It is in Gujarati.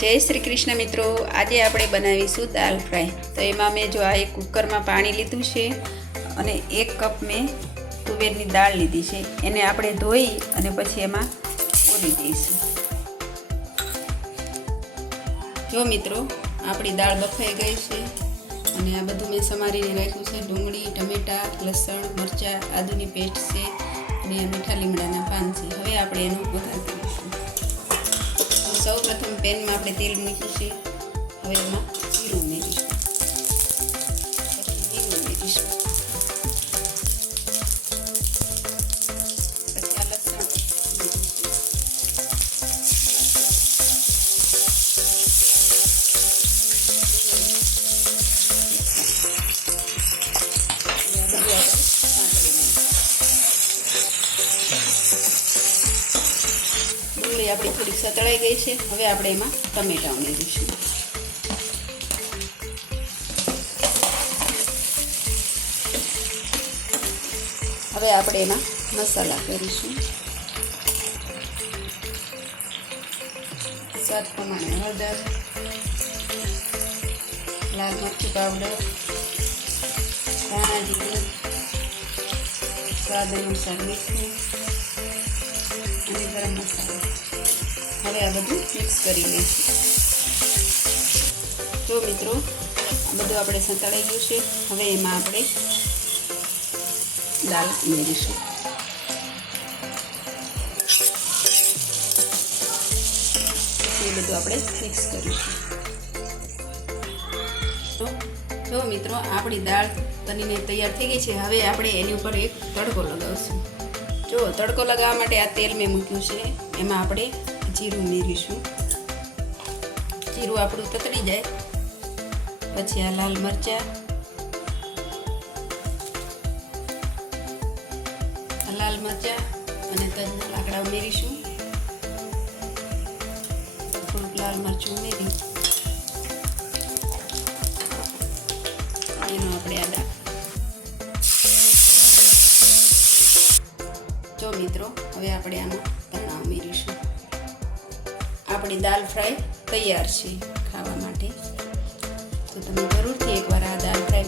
जय श्री कृष्ण मित्रों। आज આપણે બનાવીશું દાલ ફ્રાય। તો એમાં મેં જો આ એક કુકરમાં પાણી લીધું છે અને 1 કપ મેં તુવેરની દાળ લીધી છે। એને આપણે ધોઈ અને પછી એમાં ઓળી દઈશું। જો મિત્રો આપણી દાળ બફાઈ ગઈ છે અને આ બધું મેં સમારીને રાખ્યું છે। ડુંગળી, ટમેટા, લસણ, મરચાં, આદુની પેસ્ટ છે અને આ મીઠા લીમડાના પાન છે। હવે આપણે એનો વઘાર કરીશું। સૌ પ્રથમ પેન में આપણે તેલ મૂક્યું છે। હવે એમાં જીરું ઉમેરીશું, પછી મીઠું ઉમેરીશું, પછી આ લસણ ઉમેરીશું, આપણી થોડીક સતળાઈ ગઈ છે। હવે આપણે એમાં ટમેટા ઉમેરીશું। હવે આપણે એમાં મસાલા કરીશું। સ્વાદ પ્રમાણે હળદર, લાલ મરચું પાવડર, ધાણા જીરું, સ્વાદ અનુસાર મીઠું અને ગરમ મસાલો। હવે આ બધું મિક્સ કરી લઈશું। તો મિત્રો આ બધું આપણે સંતળાઈ ગયું છે। હવે એમાં આપણે દાળ ઉમેરીશું। એ બધું આપણે મિક્સ કરીશું। તો જો મિત્રો આપણી દાળ બનીને તૈયાર થઈ ગઈ છે। હવે આપણે એની ઉપર એક તડકો લગાવશું। જો તડકો લગાવવા માટે આ તેલ મેં મૂક્યું છે। એમાં આપણે જીરું ઉમેરીશું। જીરું આપણું તતડી જાય પછી આ લાલ મરચાં, અને તજના લાકડા ઉમેરીશું। થોડુંક લાલ મરચું ઉમેરી એનો આપણે આદા। જો મિત્રો હવે આપણે આમાં ધાણા ઉમેરીશું। આપણી દાલ ફ્રાય તૈયાર છે ખાવા માટે। તો તમે જરૂરથી એકવાર આ દાલ ફ્રાય